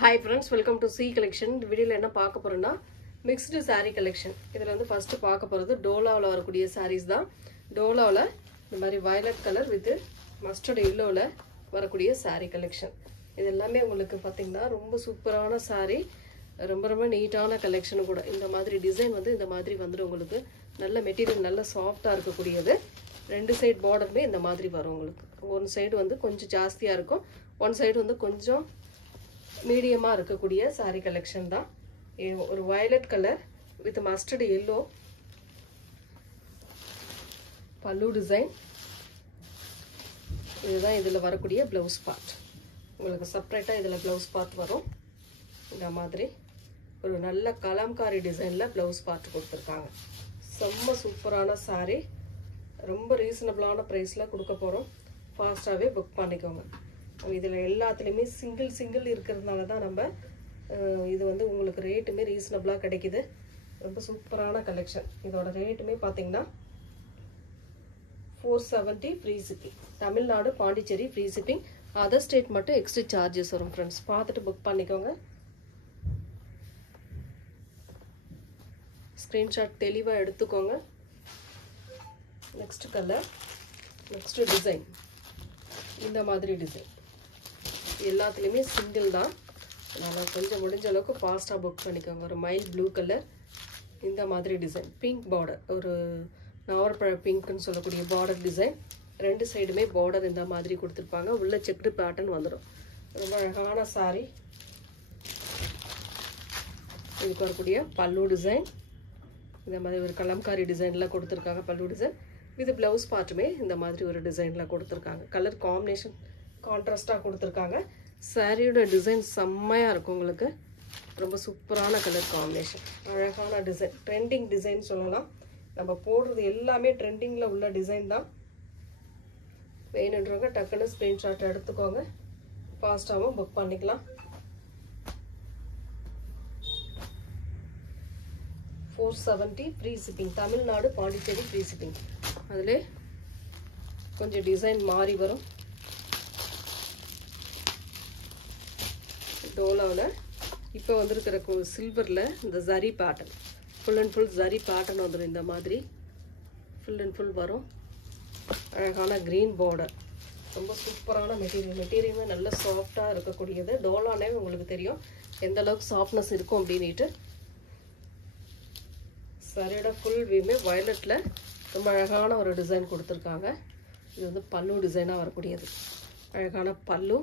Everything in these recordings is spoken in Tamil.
Hi friends, welcome to C collection. இந்த வீடியோல என்ன பார்க்க போறோம்னா mixed saree collection. இதுல வந்து ஃபர்ஸ்ட் பார்க்க போறது டோலாவுல வரக்கூடிய sarees தான். டோலாவுல இந்த மாதிரி violet color with mustard yellowல வரக்கூடிய saree collection. இது எல்லாமே உங்களுக்கு பாத்தீங்கன்னா ரொம்ப சூப்பரான saree, ரொம்ப நீட்டான collection கூட. இந்த மாதிரி டிசைன் வந்து இந்த மாதிரி வந்துரும் உங்களுக்கு. நல்ல மெட்டீரியல் நல்ல சாஃப்ட்டா இருக்க கூடியது. ரெண்டு சைடு borderமே இந்த மாதிரி வரும் உங்களுக்கு. one side வந்து கொஞ்சம் ஜாஸ்தியா இருக்கும், one side வந்து கொஞ்சம் மீடியமா இருக்கக்கூடிய saree collection தான். ஒரு violet color with mustard yellow pallu design. இதுதான் இதுல வரக்கூடிய blouse part. உங்களுக்கு செப்பரேட்டா இதுல blouse part வரும். இந்த மாதிரி ஒரு நல்ல கலம்காரி டிசைன்ல blouse part கொடுத்திருக்காங்க. செம்ம சூப்பரான saree. ரொம்ப ரீசனபிளான பிரைஸ்ல கொடுக்க போறோம். ஃபாஸ்டாவே புக் பண்ணிக்கோங்க. இதுல எல்லாத்துலயுமே சிங்கிள் இருக்கிறதுனால தான் நம்ம இது வந்து உங்களுக்கு ரேட்டுமே ரீசனபிளா கிடைக்குது. ரொம்ப சூப்பரான கலெக்ஷன். இதோட ரேட்டுமே பாத்தீங்கன்னா 470 free shipping. Tamil Nadu Pondicherry free shipping. Other state மட்டும் எக்ஸ்ட்ரா சார்ஜஸ் வரும் फ्रेंड्स. பார்த்துட்டு புக் பண்ணிக்கோங்க. ஸ்கிரீன்ஷாட் தெளிவா எடுத்துக்கோங்க. Next colour, next design. இந்த மாதிரி டிசைன் எல்லாத்துலயுமே சிங்கிள் தான். அதனால கொஞ்சம் முடிஞ்ச அளவுக்கு ஃபாஸ்டா புக் பண்ணிக்கோங்க. ஒரு மைல் ப்ளூ கலர், இந்த மாதிரி டிசைன். பிங்க் பார்டர், ஒரு நாவற்பழ பிங்க்னு சொல்லக்கூடிய பார்டர் டிசைன். ரெண்டு சைடுமே பார்டர் இந்த மாதிரி கொடுத்துருப்பாங்க. உள்ள செக்டு பேட்டர்ன் வந்துடும். ரொம்ப அழகான saree. இதுக்கு வரக்கூடிய பல்லு டிசைன் இந்த மாதிரி ஒரு கலம்காரி டிசைன்ல கொடுத்துருக்காங்க. பல்லு டிசைன் இது பிளவுஸ் பார்ட்டுமே இந்த மாதிரி ஒரு டிசைன்ல கொடுத்துருக்காங்க. கலர் காம்பினேஷன் கான்ட்ராஸ்டா கொடுத்துருக்காங்க. சாரியோட டிசைன் செம்மையா இருக்கும் உங்களுக்கு. ரொம்ப சூப்பரான கலர் காம்பினேஷன், அழகான டிசைன், ட்ரெண்டிங் டிசைன் சொல்லலாம். நம்ம போடுறது எல்லாமே ட்ரெண்டிங்ல உள்ள டிசைன் தான். வேணுன்றவங்க டக்குன்னு ஸ்கிரீன்ஷாட் எடுத்துக்கோங்க. ஃபாஸ்டாவும் புக் பண்ணிக்கலாம். 470 free shipping. Tamil Nadu Pondicherry free shipping. அதிலே கொஞ்சம் டிசைன் மாறி வரும். டோலாவில் இப்போ வந்திருக்கிற சில்வரில் இந்த zari pattern, full and full zari pattern வந்துடும். இந்த மாதிரி ஃபுல் அண்ட் ஃபுல் வரும். அழகான க்ரீன் பார்டர். ரொம்ப சூப்பரான மெட்டீரியலுமே நல்ல சாஃப்டாக இருக்கக்கூடியது. டோலானே உங்களுக்கு தெரியும் எந்த அளவுக்கு சாஃப்ட்னஸ் இருக்கும் அப்படின்ட்டு. சரியோட ஃபுல் வியூமே வயலட்டில் ரொம்ப அழகான ஒரு டிசைன் கொடுத்துருக்காங்க. இது வந்து பல்லு டிசைனாக வரக்கூடியது. அழகான பல்லு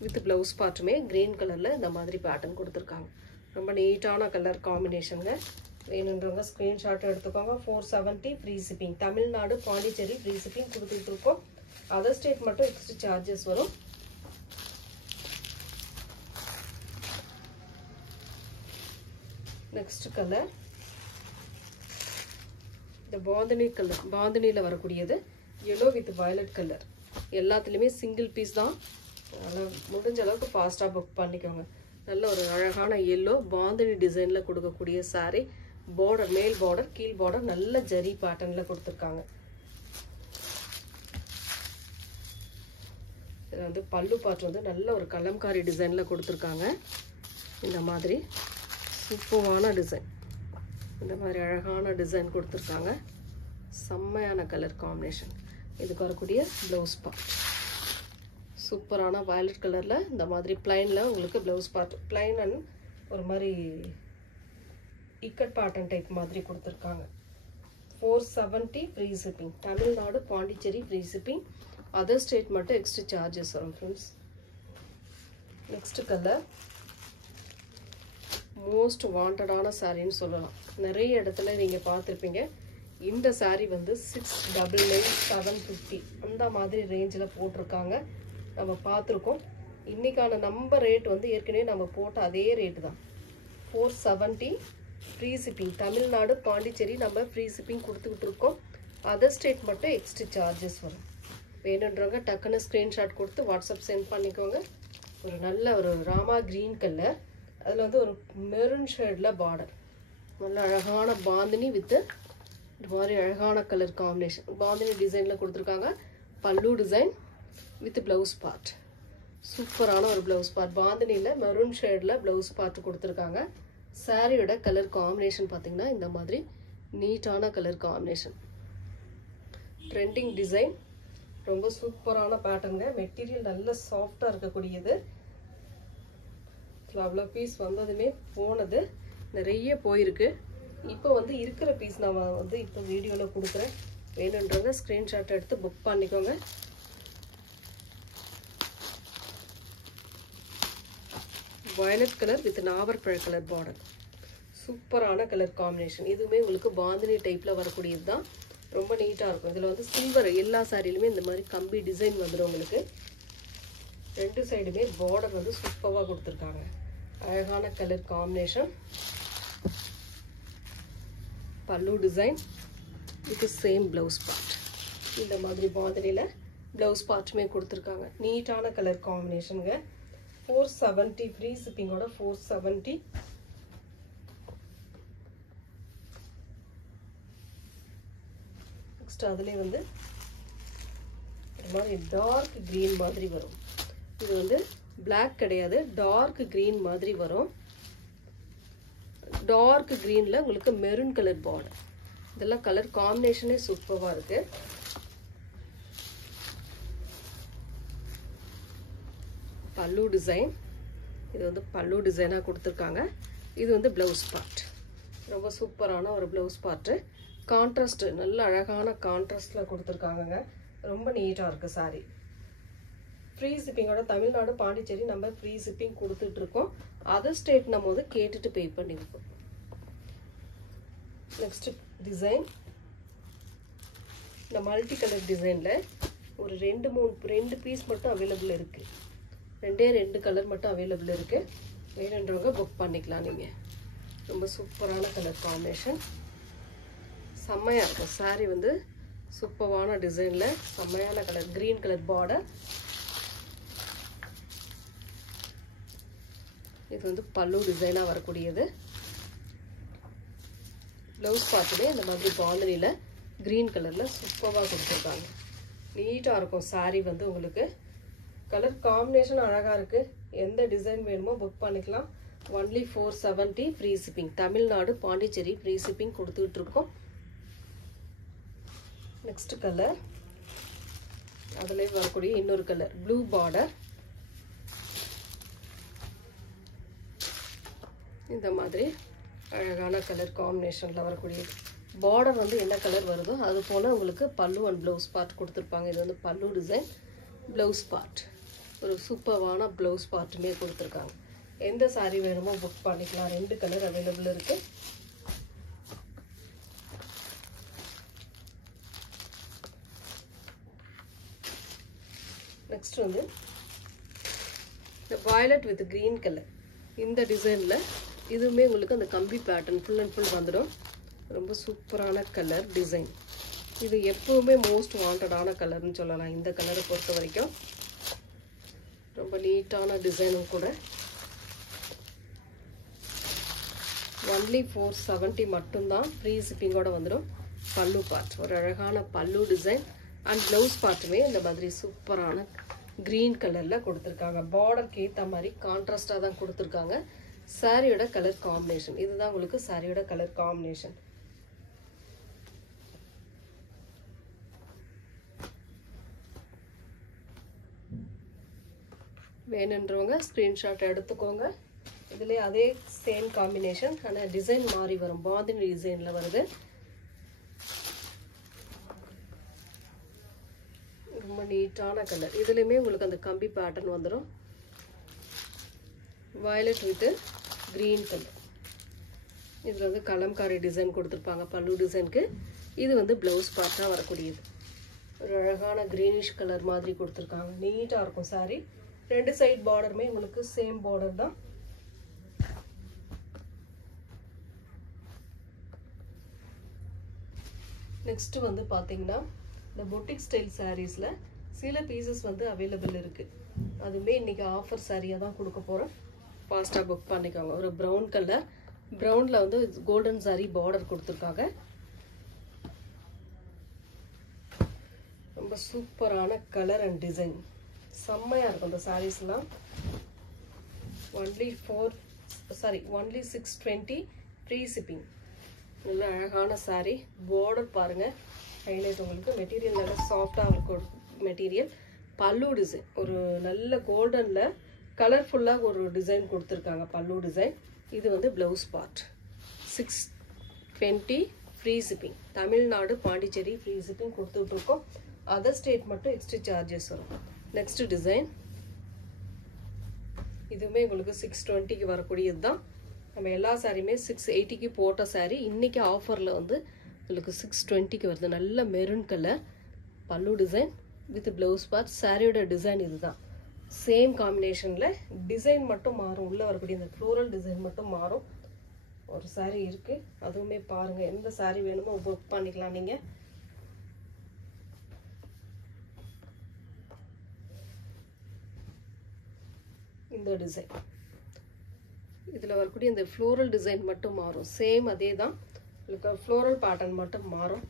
வித் பிளவுஸ் பார்ட்டுமே கிரீன் கலரில் இந்த மாதிரி பேட்டர்ன் கொடுத்துருக்காங்க. ரொம்ப நீட்டான கலர் காம்பினேஷனுங்க. வேணுன்றவங்க ஸ்க்ரீன்ஷாட் எடுத்துக்கோங்க. 470 free shipping. Tamil Nadu Pondicherry free shipping கொடுத்துட்டு இருக்கோம். அதர் ஸ்டேட் மட்டும் எக்ஸ்ட்ரா சார்ஜஸ் வரும். நெக்ஸ்ட் கலர் இந்த பாந்தினி கலர். பாந்தினியில் வரக்கூடியது எல்லோ வித் வயலட் கலர். எல்லாத்துலேயுமே சிங்கிள் பீஸ் தான். அதனால் முடிஞ்ச அளவுக்கு ஃபாஸ்ட்டாக புக் பண்ணிக்கோங்க. நல்ல ஒரு அழகான எல்லோ பாந்தினி டிசைனில் கொடுக்கக்கூடிய saree. பார்டர், மேல் பார்டர், கீழ் பார்டர் நல்ல ஜரி பேட்டர்னில் கொடுத்துருக்காங்க. இதில் வந்து பல்லு பார்ட் வந்து நல்ல ஒரு கலம்காரி டிசைனில் கொடுத்துருக்காங்க. இந்த மாதிரி சூப்பரான டிசைன், இந்த மாதிரி அழகான டிசைன் கொடுத்துருக்காங்க. செம்மையான கலர் காம்பினேஷன். இதுக்கு வரக்கூடிய ப்ளவுஸ் பார்ட் சூப்பரான வயலட் கலரில் இந்த மாதிரி பிளைனில் உங்களுக்கு ப்ளவுஸ் பார்ட் பிளைன் அண்ட் ஒரு மாதிரி இக்கட் பேட்டர்ன் டைப் மாதிரி கொடுத்துருக்காங்க. 470 free shipping. Tamil Nadu Pondicherry free shipping. Other state மட்டும் எக்ஸ்ட்ரா சார்ஜஸ் வரும் ஃப்ரெண்ட்ஸ். நெக்ஸ்ட் கலர் மோஸ்ட் வாண்டடான சாரின்னு சொல்லலாம். நிறைய இடத்துல நீங்கள் பார்த்துருப்பீங்க. இந்த saree வந்து 699 750 அந்த மாதிரி ரேஞ்சில் போட்டிருக்காங்க. நம்ம பார்த்துருக்கோம். இன்னைக்கான நம்ம ரேட் வந்து ஏற்கனவே நம்ம போட்ட அதே ரேட்டு தான். 470 ஃப்ரீ ஷிப்பிங். தமிழ்நாடு பாண்டிச்சேரி நம்ம ஃப்ரீ ஷிப்பிங் கொடுத்துக்கிட்டு இருக்கோம். அதர் ஸ்டேட் மட்டும் எக்ஸ்ட்ரா சார்ஜஸ் வரும். வேணுன்றவங்க டக்குன்னு ஸ்க்ரீன்ஷாட் கொடுத்து வாட்ஸ்அப் சென்ட் பண்ணிக்கோங்க. ஒரு நல்ல ஒரு ராமா க்ரீன் கலர், அதில் வந்து ஒரு மெரூன் ஷேடில் பார்டர். நல்ல அழகான பாந்தினி வித்து இந்த மாதிரி அழகான கலர் காம்பினேஷன். பாந்தினி டிசைனில் கொடுத்துருக்காங்க. பல்லு டிசைன் வித் ப்ளவுஸ் பார்ட். சூப்பரான ஒரு ப்ளவுஸ் பார்ட். பாந்தினியில் மெரூன் ஷேடில் ப்ளவுஸ் பார்ட் கொடுத்துருக்காங்க. சாரியோட கலர் காம்பினேஷன் பார்த்தீங்கன்னா இந்த மாதிரி நீட்டான கலர் காம்பினேஷன். ட்ரெண்டிங் டிசைன், ரொம்ப சூப்பரான பேட்டர்னுங்க. மெட்டீரியல் நல்ல சாஃப்டாக இருக்கக்கூடியது. அவ்வளோ பீஸ் வந்ததுமே போனது, நிறைய போயிருக்கு. இப்போ வந்து இருக்கிற பீஸ் நான் வந்து இப்போ வீடியோவில் கொடுக்குறேன். வேணுன்றவங்க ஸ்க்ரீன்ஷாட் எடுத்து புக் பண்ணிக்கோங்க. வயலட் கலர் வித் நாவற்பழ கலர் பார்டர். சூப்பரான கலர் காம்பினேஷன். இதுவுமே உங்களுக்கு பாந்தினி டைப்பில் வரக்கூடியது தான். ரொம்ப நீட்டாக இருக்கும். இதில் வந்து சில்வர் எல்லா சாரியிலுமே இந்த மாதிரி கம்பி டிசைன் வந்துடும் உங்களுக்கு. ரெண்டு சைடுமே பார்டர் வந்து சூப்பராக கொடுத்துருக்காங்க. அழகான கலர் காம்பினேஷன். பல்லு design with same blouse part. இந்த மாதிரி பாந்தினியில் ப்ளவுஸ் பார்ட்டுமே கொடுத்துருக்காங்க. நீட்டான கலர் காம்பினேஷனுங்க. 470 ஃப்ரீ ஷிப்பிங்கோட 470. நெக்ஸ்ட் அதுலேயே வந்து இந்த மாதிரி டார்க் க்ரீன் மாதிரி வரும். இது வந்து பிளாக் கிடையாது, டார்க் க்ரீன் மாதிரி வரும். டார்க் க்ரீனில் உங்களுக்கு மெரூன் கலர் பார்டர். இதெல்லாம் கலர் காம்பினேஷனே சூப்பராக இருக்கு. பல்லு டிசைன், இது வந்து பல்லு டிசைனாக கொடுத்துருக்காங்க. இது வந்து ப்ளவுஸ் பார்ட். ரொம்ப சூப்பரான ஒரு ப்ளவுஸ் பார்ட்டு. கான்ட்ராஸ்ட், நல்ல அழகான கான்ட்ராஸ்டில் கொடுத்துருக்காங்கங்க. ரொம்ப நீட்டாக இருக்குது சாரி. ஃப்ரீ ஷிப்பிங்கோட தமிழ்நாடு பாண்டிச்சேரி நம்ம ஃப்ரீ ஷிப்பிங் கொடுத்துட்ருக்கோம். அதர் ஸ்டேட்னும் போது கேட்டுட்டு பே பண்ணியிருக்கோம். நெக்ஸ்ட் டிசைன், இந்த மல்டி கலர் டிசைனில் ஒரு ரெண்டு பீஸ் மட்டும் அவைலபிள் இருக்குது. ரெண்டு கலர் மட்டும் அவைலபிள் இருக்குது. வேணுன்றவங்க புக் பண்ணிக்கலாம் நீங்கள். ரொம்ப சூப்பரான கலர் காம்பினேஷன். செம்மையாக இருக்கும் சாரி. வந்து சூப்பரான டிசைனில் செம்மையான கலர் க்ரீன் கலர் பார்டர். இது வந்து பல்லு டிசைனாக வரக்கூடியது. ப்ளவுஸ் பார்த்துமே இந்த மாதிரி பாந்தினியில் க்ரீன் கலரில் சூப்பராக கொடுத்துருக்காங்க. நீட்டாக இருக்கும் சாரி. வந்து உங்களுக்கு கலர் காம்பினேஷன் அழகாக இருக்குது. எந்த டிசைன் வேணுமோ புக் பண்ணிக்கலாம். Only 470 free shipping. Tamil Nadu Pondicherry free shipping கொடுத்துட்ருக்கோம். நெக்ஸ்ட் கலர், அதுலேயே வரக்கூடிய இன்னொரு கலர் ப்ளூ பார்டர். இந்த மாதிரி அழகான கலர் காம்பினேஷனில் வரக்கூடியது. பார்டர் வந்து என்ன கலர் வருதோ அது போல் உங்களுக்கு பல்லு அண்ட் ப்ளவுஸ் பார்ட் கொடுத்துருப்பாங்க. இது வந்து பல்லு டிசைன், ப்ளவுஸ் பார்ட். ஒரு சூப்பரான ப்ளவுஸ் பார்ட்டுமே கொடுத்துருக்காங்க. எந்த சாரீ வேணுமோ புக் பண்ணிக்கலாம். ரெண்டு கலர் அவைலபிள் இருக்குது. நெக்ஸ்ட் வந்து இந்த வயலட் வித் க்ரீன் கலர். இந்த டிசைனில் இதுவுமே உங்களுக்கு அந்த கம்பி பேட்டர்ன் ஃபுல் அண்ட் ஃபுல் வந்துடும். ரொம்ப சூப்பரான கலர் டிசைன். இது எப்பவுமே மோஸ்ட் வாண்டடான கலர்னு சொல்லலாம். இந்த கலரை பொறுத்த வரைக்கும் ரொம்ப நீட்டான டிசைனும் கூட. ஒன்லி 470 மட்டும்தான். ஃப்ரீ ஷிப்பிங்கோட வந்துடும். பல்லு பார்ட், ஒரு அழகான பல்லு டிசைன் அண்ட் ப்ளவுஸ் பார்ட்டுமே இந்த மாதிரி சூப்பரான க்ரீன் கலரில் கொடுத்துருக்காங்க. பார்டருக்கு ஏற்ற மாதிரி கான்ட்ராஸ்டாக தான் கொடுத்துருக்காங்க. சாரியோட கலர் காம்பினேஷன் இதுதான் உங்களுக்கு சாரியோட கலர் காம்பினேஷன். வேணுன்றவங்க ஸ்க்ரீன்ஷாட் எடுத்துக்கோங்க. இதுலேயே அதே சேம் காம்பினேஷன், ஆனால் டிசைன் மாறி வரும். பாந்தினி டிசைனில் வருது. ரொம்ப நீட்டான கலர். இதுலேயுமே உங்களுக்கு அந்த கம்பி பேட்டர்ன் வந்துடும். Violet with green colour. இதில் வந்து கலம்காரி டிசைன் கொடுத்துருப்பாங்க பல்லு டிசைனுக்கு. இது வந்து ப்ளவுஸ் பார்ட்டாக வரக்கூடியது. ஒரு அழகான க்ரீனிஷ் கலர் மாதிரி கொடுத்துருக்காங்க. நீட்டாக இருக்கும் சாரி. ரெண்டு சைட் பார்டருமே உங்களுக்கு சேம் பார்டர் தான். நெக்ஸ்ட் வந்து பார்த்தீங்கன்னா இந்த பொட்டிக் ஸ்டைல் சாரீஸில் சில பீசஸ் வந்து அவைலபிள் இருக்குது. அதுவுமே இன்றைக்கி ஆஃபர் சாரியாக தான் கொடுக்க போகிறோம். ஃபாஸ்ட்டாக புக் பண்ணிக்கோங்க. ஒரு ப்ரௌன் கலர், ப்ரௌனில் வந்து கோல்டன் சாரி பார்டர் கொடுத்துருக்காங்க. ரொம்ப சூப்பரான கலர் அண்ட் டிசைன். செம்மையாக இருக்கும் இந்த சாரீஸ்லாம். only 620 free shipping. நல்ல அழகான சாரீ. பார்டர் பாருங்கள், ஹைலைட் உங்களுக்கு. மெட்டீரியல் நல்லா சாஃப்டாக இருக்கும் மெட்டீரியல். பல்லு டிசைன் ஒரு நல்ல கோல்டனில் கலர்ஃபுல்லாக ஒரு டிசைன் கொடுத்துருக்காங்க, பல்லு டிசைன். இது வந்து blouse part. 620 free shipping. Tamil Nadu Pondicherry free shipping கொடுத்துட்ருக்கோம். அதர் ஸ்டேட் மட்டும் எக்ஸ்ட்ரா சார்ஜஸ் வரும். Next design. இதுவுமே உங்களுக்கு 620க்கு வரக்கூடியது தான். நம்ம எல்லா சாரியுமே 680க்கு போட்ட சாரீ இன்றைக்கி ஆஃபரில் வந்து உங்களுக்கு 620க்கு வருது. நல்ல மெரூன் கலர் பல்லு டிசைன் வித் ப்ளவுஸ் பார்ட். சாரியோட டிசைன் இதுதான். சேம் காம்பினேஷனில் டிசைன் மட்டும் மாறும். உள்ளே வரக்கூடிய இந்த ஃப்ளோரல் டிசைன் மட்டும் மாறும். ஒரு சாரீ இருக்குது, அதுவுமே பாருங்கள். எந்த சாரீ வேணுமோ புக் பண்ணிக்கலாம் நீங்கள். இந்த டிசைன் இதில் வரக்கூடிய இந்த ஃப்ளோரல் டிசைன் மட்டும் மாறும். சேம் அதே தான், உங்களுக்கு ஃப்ளோரல் பேட்டர்ன் மட்டும் மாறும்.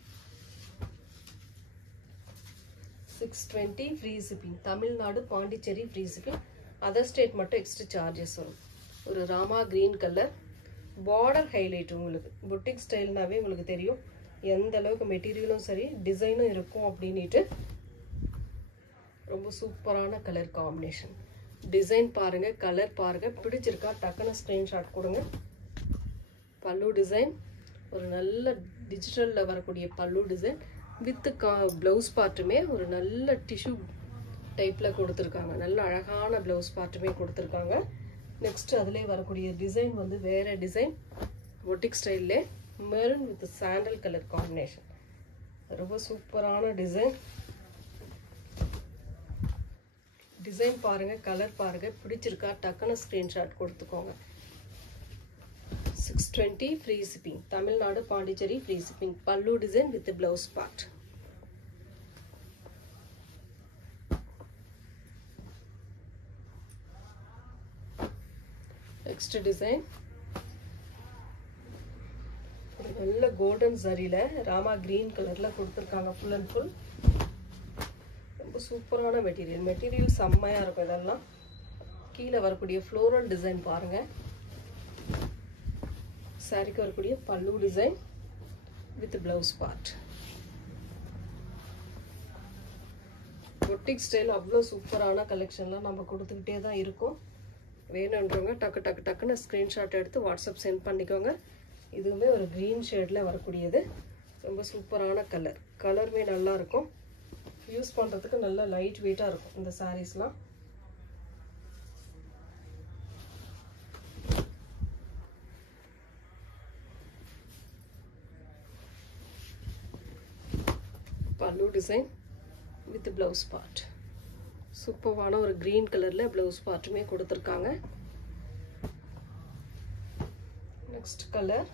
620 free shipping. Tamil Nadu Pondicherry free shipping. Other state மட்டும் எக்ஸ்ட்ரா சார்ஜஸ் வரும். ஒரு Rama green colour border highlight. உங்களுக்கு புட்டிக் ஸ்டைல்னாவே உங்களுக்கு தெரியும் எந்த அளவுக்கு மெட்டீரியலும் சரி டிசைனும் இருக்கும் அப்படின்ட்டு. ரொம்ப சூப்பரான கலர் காம்பினேஷன். டிசைன் பாருங்க, கலர் பாருங்க, பிடிச்சிருக்கா டக்குன்னு ஸ்கிரீன்ஷாட் கொடுங்க. பல்லு டிசைன் ஒரு நல்ல டிஜிட்டலில் வரக்கூடிய பல்லு டிசைன் வித் ப்ளவுஸ் பார்ட்டுமே ஒரு நல்ல டிஷ்யூ டைப்பில் கொடுத்துருக்காங்க. நல்ல அழகான ப்ளவுஸ் பார்ட்டுமே கொடுத்துருக்காங்க. நெக்ஸ்ட் அதுலேயே வரக்கூடிய டிசைன் வந்து வேறு டிசைன். பொட்டிக் ஸ்டைல்லே maroon with sandal colour combination. ரொம்ப சூப்பரான டிசைன். டிசைன் பாருங்கள், கலர் பாருங்கள், பிடிச்சிருக்கா டக்குன்னு ஸ்க்ரீன்ஷாட் கொடுத்துக்கோங்க. 620 free shipping. Tamil Nadu Pondicherry free shipping. Pallu design with blouse part. Next design ஒரு நல்ல கோல்டன் சரியில் ராமா கிரீன் கலரில் கொடுத்துருக்காங்க. ஃபுல் அண்ட் ஃபுல் ரொம்ப சூப்பரான மெட்டீரியல். மெட்டீரியல் செம்மையாக இருக்கும். இதெல்லாம் கீழே வரக்கூடிய ஃப்ளோரல் டிசைன் பாருங்கள். சாரிக்கு வரக்கூடிய பல்லு design with blouse part. Boutique style அவ்வளோ சூப்பரான கலெக்ஷன்லாம் நம்ம கொடுத்துக்கிட்டே தான் இருக்கோம். வேணுன்றவங்க டக்குன்னு ஸ்க்ரீன்ஷாட் எடுத்து வாட்ஸ்அப் சென்ட் பண்ணிக்கோங்க. இதுவுமே ஒரு க்ரீன் ஷேடில் வரக்கூடியது. ரொம்ப சூப்பரான கலர். கலருமே நல்லாயிருக்கும். யூஸ் பண்ணுறதுக்கு நல்ல லைட் வெயிட்டாக இருக்கும் இந்த சாரீஸ்லாம். பல்லு டிசைன் வித் ப்ளவுஸ் பார்ட். சூப்பரான ஒரு க்ரீன் கலரில் ப்ளவுஸ் பார்ட்டுமே கொடுத்துருக்காங்க. நெக்ஸ்ட் கலர்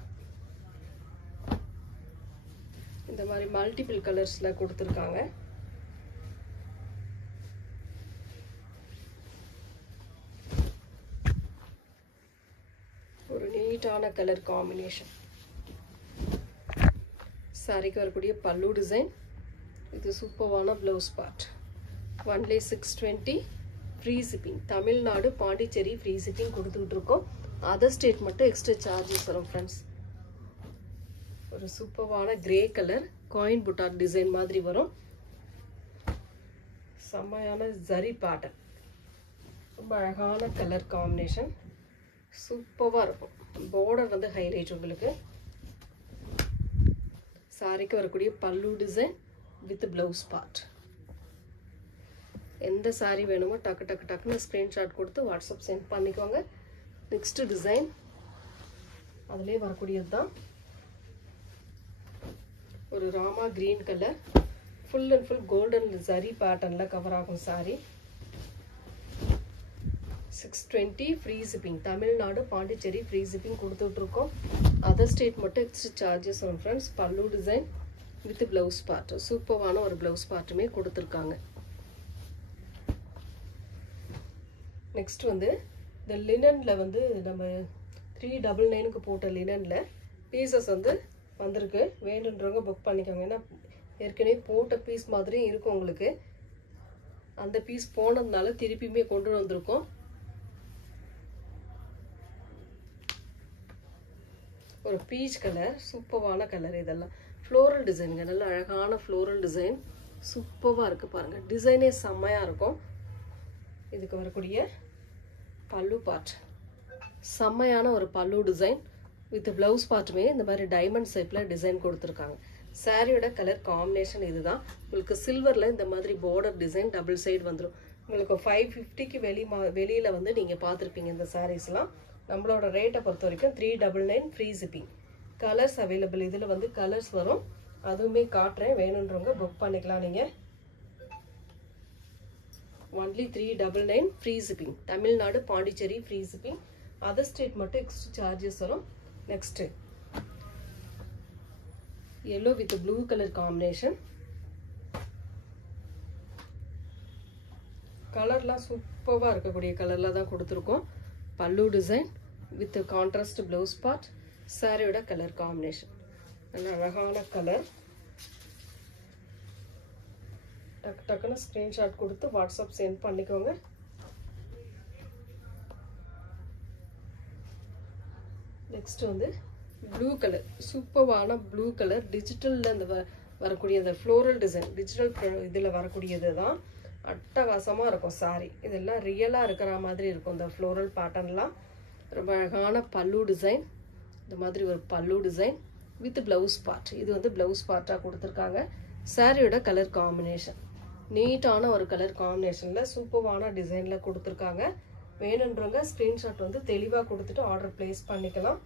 இந்த மாதிரி மல்டிபிள் கலர்ஸில் கொடுத்துருக்காங்க. ஒரு நீட்டான கலர் காம்பினேஷன். சாரிக்கு வரக்கூடிய பல்லு டிசைன். இது சூப்பரான blouse part. Only 620 free shipping. Tamil Nadu Pondicherry free shipping கொடுத்துக்கிட்டு இருக்கோம். அதர் ஸ்டேட் மட்டும் எக்ஸ்ட்ரா சார்ஜஸ் வரும் ஃப்ரெண்ட்ஸ். ஒரு சூப்பரான கிரே கலர் காயின் புட்டா டிசைன் மாதிரி வரும். செம்மையான ஜரி பேட்டர்ன். ரொம்ப அழகான கலர் காம்பினேஷன். சூப்பராக இருக்கும். பார்டர் வந்து ஹைலைட் உங்களுக்கு. சாரிக்கு வரக்கூடிய பல்லு டிசைன் வித் ப்ளவுஸ் பார்ட். எந்த சாரீ வேணுமோ டக்குன்னு ஸ்க்ரீன்ஷாட் கொடுத்து வாட்ஸ்அப் சென்ட் பண்ணிக்கோங்க. நெக்ஸ்ட் டிசைன் அதுலேயே வரக்கூடியது தான். ஒரு Rama green colour full and full golden zari பேட்டர்னில் கவர் ஆகும் sari. 620 free shipping. Tamil Nadu Pondicherry free shipping கொடுத்துட்ருக்கோம். அதர் ஸ்டேட் மட்டும் எக்ஸ்ட்ரா சார்ஜஸ் வரும் ஃப்ரெண்ட்ஸ். பல்லு டிசைன் வித் ப்ளவுஸ் பார்ட். சூப்பரான ஒரு ப்ளவுஸ் பார்ட்டுமே கொடுத்துருக்காங்க. நெக்ஸ்ட் வந்து இந்த லினனில் வந்து நம்ம 399க்கு போட்ட லினனில் பீசஸ் வந்து வந்திருக்கு. வேணுன்றவங்க புக் பண்ணிக்கோங்க. ஏன்னா ஏற்கனவே போட்ட பீஸ் மாதிரியும் இருக்கும் உங்களுக்கு. அந்த பீஸ் போனதுனால திருப்பியுமே கொண்டு வந்திருக்கோம். ஒரு பீச் கலர், சூப்பரான கலர். இதெல்லாம் ஃப்ளோரல் டிசைனுங்க, நல்ல அழகான ஃப்ளோரல் டிசைன், சூப்பராக இருக்குது பாருங்கள். டிசைனே செம்மையாக இருக்கும். இதுக்கு வரக்கூடிய பல்லு பார்ட் செம்மையான ஒரு பல்லு டிசைன் வித் ப்ளவுஸ் பார்ட்டுமே இந்த மாதிரி டைமண்ட் ஷேப்பில் டிசைன் கொடுத்துருக்காங்க. சாரியோட கலர் காம்பினேஷன் இதுதான். உங்களுக்கு சில்வரில் இந்த மாதிரி பார்டர் டிசைன் டபுள் சைடு வந்துடும். உங்களுக்கு 550க்கு வெளியில் வந்து நீங்கள் பார்த்துருப்பீங்க இந்த சாரீஸ்லாம். நம்மளோட ரேட்டை பொறுத்த வரைக்கும் 399 ஃப்ரீ ஷிப்பிங். Colours available. இதில் வந்து கலர்ஸ் வரும், அதுவுமே காட்டுறேன். வேணுன்றவங்க புக் பண்ணிக்கலாம். நீங்கள் only 399 free shipping. Tamil Nadu, Pondicherry free shipping. Other state மட்டும் எக்ஸ்ட்ரா சார்ஜஸ் வரும். Next yellow with blue color combination. கலர்லாம் சூப்பராக இருக்கக்கூடிய கலரில் தான் கொடுத்துருக்கோம். பல்லு design with contrast blouse part. சாரியோட கலர் காம்பினேஷன் நல்ல அழகான கலர். டக்குன்னு ஸ்க்ரீன்ஷாட் கொடுத்து வாட்ஸ்அப் சென்ட் பண்ணிக்கோங்க. நெக்ஸ்ட் வந்து ப்ளூ கலர், சூப்பரான ப்ளூ கலர். டிஜிட்டலில் இந்த வரக்கூடிய இந்த ஃப்ளோரல் டிசைன் டிஜிட்டல் இதில் வரக்கூடியது தான். அட்டகாசமாக இருக்கும் சாரி. இதெல்லாம் ரியலாக இருக்கிற மாதிரி இருக்கும் இந்த ஃப்ளோரல் பேட்டர்ன்லாம். ரொம்ப அழகான பல்லு டிசைன். இந்த மாதிரி ஒரு பல்லு டிசைன் வித் ப்ளவுஸ் பார்ட். இது வந்து ப்ளவுஸ் பார்ட்டாக கொடுத்துருக்காங்க. சாரியோட கலர் காம்பினேஷன் நீட்டான ஒரு கலர் காம்பினேஷனில் சூப்பரான டிசைனில் கொடுத்துருக்காங்க. வேணுன்றவங்க ஸ்க்ரீன்ஷாட் வந்து தெளிவாக கொடுத்துட்டு ஆர்டர் பிளேஸ் பண்ணிக்கலாம்.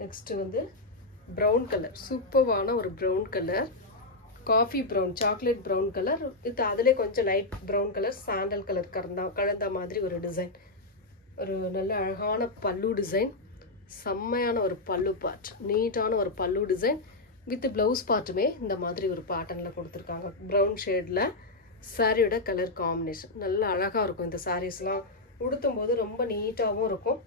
நெக்ஸ்ட் வந்து ப்ரௌன் கலர், சூப்பரான ஒரு brown colour. Coffee brown, chocolate brown colour. இது அதிலே கொஞ்சம் light brown colour, sandal colour கலந்த மாதிரி ஒரு டிசைன். ஒரு நல்ல அழகான பல்லு டிசைன், செம்மையான ஒரு பல்லு பார்ட், நீட்டான ஒரு பல்லு டிசைன் வித் ப்ளவுஸ் பார்ட்டுமே இந்த மாதிரி ஒரு பேட்டர்னில் கொடுத்துருக்காங்க. ப்ரௌன் ஷேடில். சாரியோட கலர் காம்பினேஷன் நல்ல அழகாக இருக்கும். இந்த சாரீஸ்லாம் உடுத்தும் போது ரொம்ப நீட்டாகவும் இருக்கும்,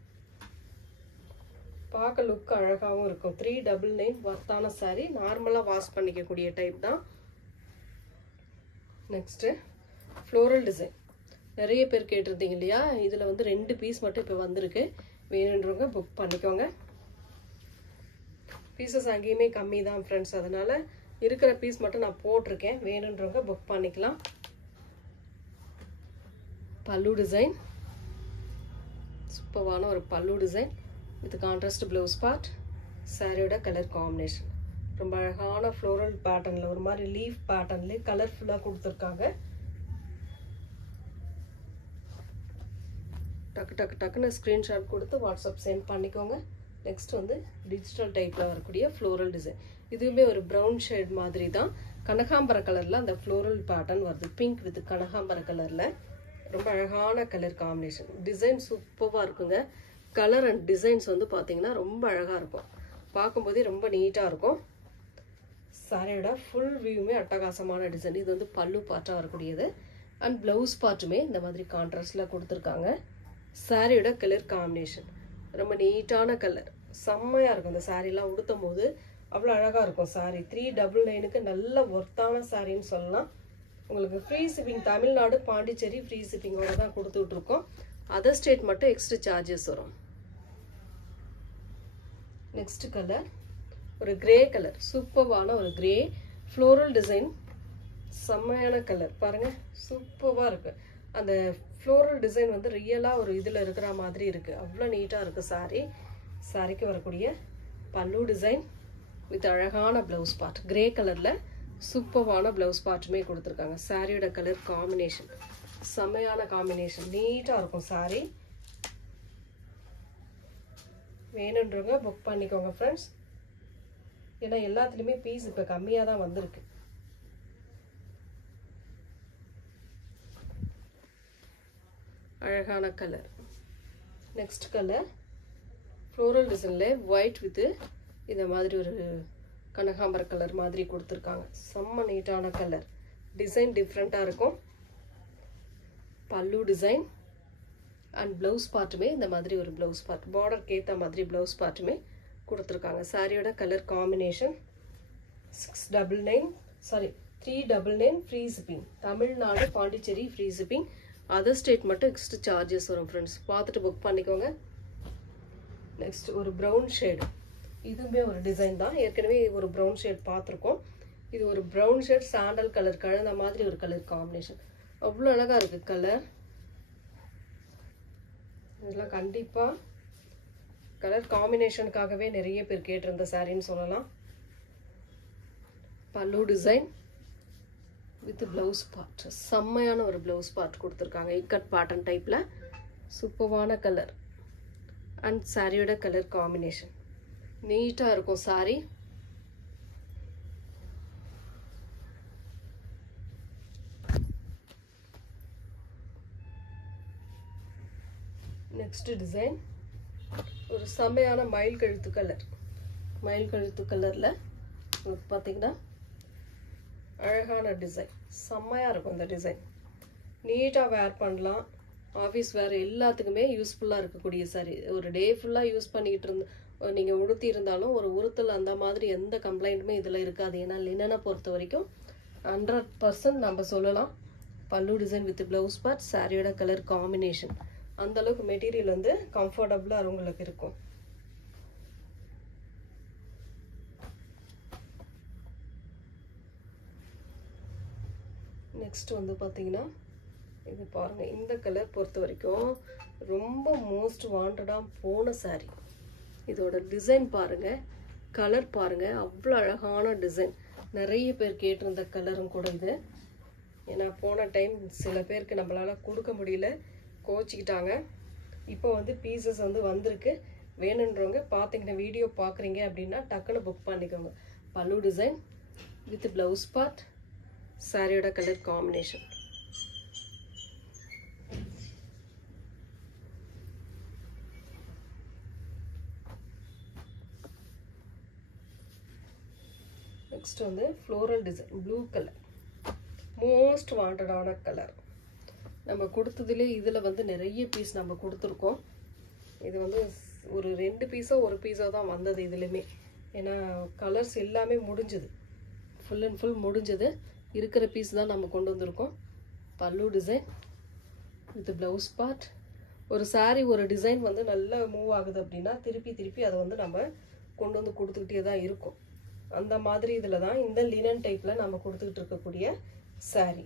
பார்க்க லுக் அழகாகவும் இருக்கும். 399 வர்த்தான சாரீ. நார்மலாக வாஷ் பண்ணிக்கக்கூடிய டைப் தான். Next floral design. நிறைய பேர் கேட்டிருந்தீங்க இல்லையா, இதில் வந்து 2 பீஸ் மட்டும் இப்போ வந்திருக்கு. வேணுன்றவங்க புக் பண்ணிக்கோங்க. பீசஸ் அங்கேயுமே கம்மி தான் ஃப்ரெண்ட்ஸ், அதனால் இருக்கிற பீஸ் மட்டும் நான் போட்டிருக்கேன். வேணுன்றவங்க புக் பண்ணிக்கலாம். பல்லு டிசைன், சூப்பரான ஒரு பல்லு design with contrast blouse part. சாரியோட கலர் காம்பினேஷன் ரொம்ப அழகான ஃப்ளோரல் பேட்டர்னில் ஒரு மாதிரி லீஃப் பேட்டர்ன்லேயே கலர்ஃபுல்லாக கொடுத்துருக்காங்க. டக்குன்னு ஸ்க்ரீன்ஷாட் கொடுத்து வாட்ஸ்அப் சென்ட் பண்ணிக்கோங்க. நெக்ஸ்ட் வந்து டிஜிட்டல் டைப்பில் வரக்கூடிய ஃப்ளோரல் டிசைன். இதுவுமே ஒரு ப்ரௌன் ஷேட் மாதிரி தான். கனகாம்பர கலரில் அந்த ஃப்ளோரல் பேட்டர்ன் வருது. பிங்க் வித் கனகாம்பர கலரில் ரொம்ப அழகான கலர் காம்பினேஷன். டிசைன் சூப்பராக இருக்குங்க. கலர் அண்ட் டிசைன்ஸ் வந்து பார்த்தீங்கன்னா ரொம்ப அழகாக இருக்கும். பார்க்கும்போதே ரொம்ப நீட்டாக இருக்கும். சாரியோட ஃபுல் வியூமே அட்டகாசமான டிசைன். இது வந்து பல்லு பார்ட்டாக வரக்கூடியது. அண்ட் ப்ளவுஸ் பார்ட்டுமே இந்த மாதிரி கான்ட்ராஸ்டில் கொடுத்துருக்காங்க. சாரியோட கலர் காம்பினேஷன் ரொம்ப நீட்டான கலர், செம்மையாக இருக்கும். இந்த சாரீலாம் உடுத்தும் போது அவ்வளோ அழகாக இருக்கும். சாரி 399க்கு நல்ல ஒர்த்தான சாரின்னு சொல்லலாம். உங்களுக்கு free shipping. Tamil Nadu, Pondicherry free ஷிப்பிங்கோட தான் கொடுத்துட்ருக்கோம். அதர் ஸ்டேட் மட்டும் எக்ஸ்ட்ரா சார்ஜஸ் வரும். நெக்ஸ்ட் கலர் ஒரு கிரே கலர், சூப்பரான ஒரு கிரே ஃப்ளோரல் டிசைன். செம்மையான கலர் பாருங்கள், சூப்பராக இருக்குது. அந்த ஃப்ளோரல் டிசைன் வந்து ரியலாக ஒரு இதில் இருக்கிற மாதிரி இருக்குது. அவ்வளோ நீட்டாக இருக்குது சாரி. சாரிக்கு வரக்கூடிய பல்லு டிசைன் வித் அழகான ப்ளவுஸ் பார்ட். கிரே கலரில் சூப்பரான ப்ளவுஸ் பார்ட்டுமே கொடுத்துருக்காங்க. சாரியோட கலர் காம்பினேஷன் செம்மையான காம்பினேஷன், நீட்டாக இருக்கும் சாரி. வேணுன்றவங்க புக் பண்ணிக்கோங்க ஃப்ரெண்ட்ஸ். ஏன்னா எல்லாத்துலேயுமே பீஸ் இப்போ கம்மியாக தான் வந்திருக்கு. அழகான கலர். நெக்ஸ்ட் கலர் ஃப்ளோரல் டிசைனில் ஒயிட் வித்து இந்த மாதிரி ஒரு கனகாம்பர கலர் மாதிரி கொடுத்துருக்காங்க. செம்ம நீட்டான கலர். டிசைன் டிஃப்ரெண்ட்டாக இருக்கும். பல்லு டிசைன் அண்ட் ப்ளவுஸ் பார்ட்டுமே இந்த மாதிரி ஒரு ப்ளவுஸ் பார்ட், பார்டருக்கு ஏற்ற மாதிரி ப்ளவுஸ் பார்ட்டுமே கொடுத்துருக்காங்க. சாரியோட colour combination 699 sorry 399 free shipping. Tamil Nadu Pondicherry free shipping. Other state மட்டும் எக்ஸ்ட்ரா சார்ஜஸ் வரும் ஃப்ரெண்ட்ஸ். பார்த்துட்டு புக் பண்ணிக்கோங்க. நெக்ஸ்ட் ஒரு ப்ரௌன் ஷேடு. இதுவுமே ஒரு டிசைன் தான். ஏற்கனவே ஒரு ப்ரௌன் ஷேட் பார்த்துருக்கோம். இது ஒரு ப்ரௌன் ஷேட் சாண்டல் கலர் கலந்த மாதிரி ஒரு கலர் காம்பினேஷன். அவ்வளோ அழகாக இருக்குது கலர். இதெல்லாம் கண்டிப்பாக கலர் காம்பினேஷனுக்காகவே நிறைய பேர் கேட்டிருந்த சாரின்னு சொல்லலாம். பல்லு டிசைன் வித் ப்ளவுஸ் பார்ட். செம்மையான ஒரு ப்ளவுஸ் பார்ட் கொடுத்துருக்காங்க. இக்கட் பேட்டர்ன் டைப்பில் சூப்பரான கலர் அண்ட் சாரியோட கலர் காம்பினேஷன் நீட்டாக இருக்கும் சாரி. நெக்ஸ்ட் டிசைன் ஒரு செம்மையான மயில் கழுத்து கலர். மயில் கழுத்து கலரில் பார்த்தீங்கன்னா அழகான டிசைன். செம்மையாக இருக்கும் இந்த டிசைன். நீட்டாக வேர் பண்ணலாம். ஆஃபீஸ் வேர் எல்லாத்துக்குமே யூஸ்ஃபுல்லாக இருக்கக்கூடிய சாரி. ஒரு டே ஃபுல்லாக யூஸ் பண்ணிக்கிட்டு நீங்கள் உடுத்தி இருந்தாலும் ஒரு உறுத்தல் அந்த மாதிரி எந்த கம்ப்ளைண்ட்டுமே இதில் இருக்காது. ஏன்னா லினனை பொறுத்த வரைக்கும் 100% நம்ம சொல்லலாம். பல்லு டிசைன் வித் ப்ளவுஸ் பார்ட், சாரியோட கலர் காம்பினேஷன். அந்தளவுக்கு மெட்டீரியல் வந்து கம்ஃபர்டபுளாக அவங்களுக்கு இருக்கும். நெக்ஸ்ட் வந்து பார்த்தீங்கன்னா இது பாருங்கள். இந்த கலர் பொறுத்த வரைக்கும் ரொம்ப மோஸ்ட் வாண்டடாக போன சாரி. இதோட டிசைன் பாருங்கள், கலர் பாருங்கள், அவ்வளோ அழகான டிசைன். நிறைய பேர் கேட்டிருந்த கலரும் கூட இது. ஏன்னா போன டைம் சில பேருக்கு நம்மளால் கொடுக்க முடியல, கோச்சிக்கிட்டாங்க. இப்போ வந்து பீசஸ் வந்து வந்திருக்கு. வேணுன்றவங்க பார்த்தீங்கன்னா வீடியோ பார்க்குறீங்க அப்படின்னா டக்குன்னு புக் பண்ணிக்கோங்க. Pallu design with blouse part, சாரியோட கலர் காம்பினேஷன். நெக்ஸ்ட் வந்து floral design blue colour. Most வாண்டடான கலர். நம்ம கொடுத்ததுலே இதில் வந்து நிறைய பீஸ் நம்ம கொடுத்துருக்கோம். இது வந்து ஒரு 2 பீஸோ 1 பீஸோ தான் வந்தது இதுலேயுமே. ஏன்னா கலர்ஸ் எல்லாமே முடிஞ்சுது, ஃபுல் அண்ட் ஃபுல் முடிஞ்சது. இருக்கிற பீஸ் தான் நம்ம கொண்டு வந்திருக்கோம். பல்லு டிசைன் வித் ப்ளவுஸ் பார்ட். ஒரு சாரி ஒரு டிசைன் வந்து நல்லா மூவ் ஆகுது அப்படின்னா திருப்பி அதை வந்து நம்ம கொண்டு வந்து கொடுத்துக்கிட்டே தான் இருக்கும். அந்த மாதிரி இதில் தான் இந்த லினன் டைப்பில் நம்ம கொடுத்துக்கிட்டு இருக்கக்கூடிய சாரி.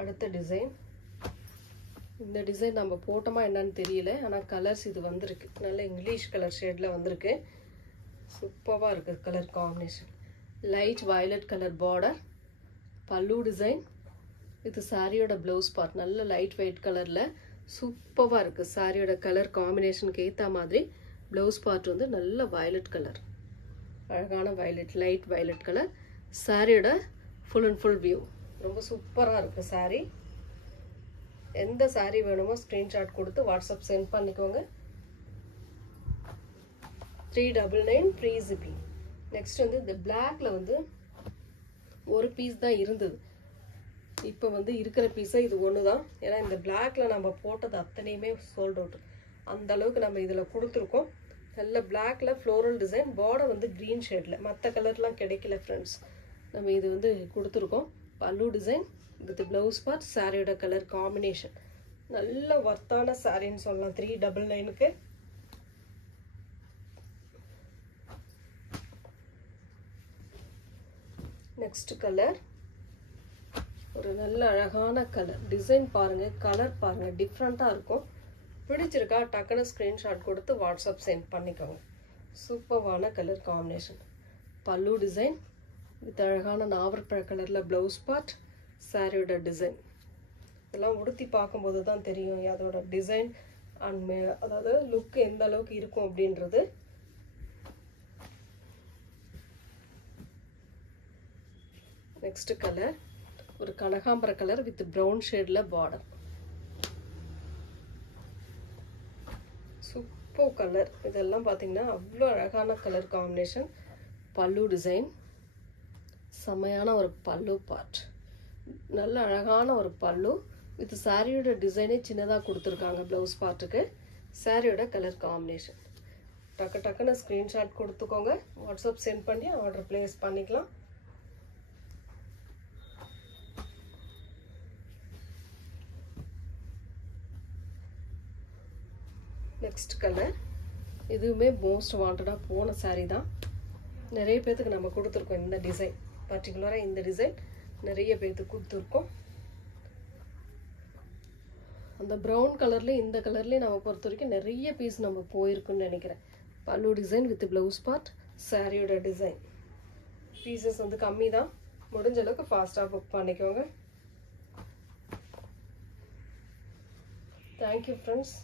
அடுத்த டிசைன். இந்த டிசைன் நம்ம போட்டோமா என்னன்னு தெரியல, ஆனால் கலர்ஸ் இது வந்திருக்கு. நல்ல இங்கிலீஷ் கலர் ஷேடில் வந்திருக்கு. சூப்பராக இருக்குது colour combination. Light violet colour border. பல்லு டிசைன் இது சாரியோட ப்ளவுஸ் பார்ட். நல்ல லைட் வெயிட் கலரில் சூப்பராக இருக்குது. சாரியோட கலர் காம்பினேஷனுக்கு ஏற்ற மாதிரி ப்ளவுஸ் பார்ட் வந்து நல்ல வயலட் கலர், அழகான வயலட், லைட் வயலட் கலர். சாரியோட ஃபுல் அண்ட் ஃபுல் வியூ ரொம்ப சூப்பராக இருக்குது சாரி. எந்த சாரி வேணுமோ ஸ்க்ரீன்ஷாட் கொடுத்து வாட்ஸ்அப் சென்ட் பண்ணிக்கோங்க. 399 ஃப்ரீ ஷிப்பிங். நெக்ஸ்ட் வந்து இந்த பிளாக்ல வந்து ஒரு பீஸ் தான் இருந்தது. இப்போ வந்து இருக்கிற பீஸை இது ஒன்று தான். ஏன்னா இந்த பிளாக்ல நம்ம போட்டது அத்தனையுமே சோல்ட் அவுட். அந்த அளவுக்கு நம்ம இதில் கொடுத்துருக்கோம். நல்ல பிளாக்ல ஃப்ளோரல் டிசைன். பார்டர் வந்து க்ரீன் ஷேடில். மற்ற கலர்லாம் கிடைக்கல ஃப்ரெண்ட்ஸ். நம்ம இது வந்து கொடுத்துருக்கோம். பல்லு டிசைன் வித் ப்ளவுஸ் பார்ட், சாரியோட கலர் காம்பினேஷன். நல்ல வர்த்தான சாரின்னு சொல்லலாம். 399க்கு. நெக்ஸ்ட் கலர் ஒரு நல்ல அழகான கலர். டிசைன் பாருங்க, கலர் பாருங்க, டிஃப்ரெண்ட்டாக இருக்கும். பிடிச்சிருக்கா டக்குன்னு ஸ்க்ரீன்ஷாட் கொடுத்து வாட்ஸ்அப் சென்ட் பண்ணிக்கோங்க. சூப்பரான கலர் காம்பினேஷன். பல்லு டிசைன் வித் அழகான நாவற்பழ கலரில் ப்ளவுஸ் பார்ட், சாரியோட டிசைன். இதெல்லாம் உடுத்தி பார்க்கும்போது தான் தெரியும் அதோட டிசைன் அண்ட் அதாவது லுக் எந்த அளவுக்கு இருக்கும் அப்படின்றது. நெக்ஸ்ட் கலர் ஒரு கனகாம்பர கலர் வித் ப்ரௌன் ஷேடில் பார்டர். Super colour. இதெல்லாம் பார்த்தீங்கன்னா அவ்வளோ அழகான கலர் காம்பினேஷன். பல்லு டிசைன் செமையான ஒரு பல்லு பார்ட். நல்ல அழகான ஒரு பல்லு வித் சாரியோட டிசைனே சின்னதாக கொடுத்துருக்காங்க ப்ளவுஸ் பார்ட்டுக்கு. சாரியோட கலர் காம்பினேஷன். டக்கு டக்குன்னு ஸ்க்ரீன்ஷாட் கொடுத்துக்கோங்க. வாட்ஸ்அப் சென்ட் பண்ணி ஆர்டர் பிளேஸ் பண்ணிக்கலாம். நெக்ஸ்ட் கலர், இதுவுமே மோஸ்ட் வாண்டடாக போன சாரீ தான். நிறைய பேர்த்துக்கு நம்ம கொடுத்துருக்கோம் இந்த டிசைன், பர்டிகுலராக இந்த டிசைன் நிறைய பேர்த்துக்கு கொடுத்துருக்கோம். அந்த ப்ரௌன் கலர்லேயும் இந்த கலர்லேயும் நம்ம பொறுத்த வரைக்கும் நிறைய பீஸ் நம்ம போயிருக்குன்னு நினைக்கிறேன். பல்லு டிசைன் வித் ப்ளவுஸ் பார்ட், சாரியோட டிசைன். பீசஸ் வந்து கம்மி தான், முடிஞ்ச அளவுக்கு ஃபாஸ்ட்டாக புக் பண்ணிக்கோங்க. Thank you friends.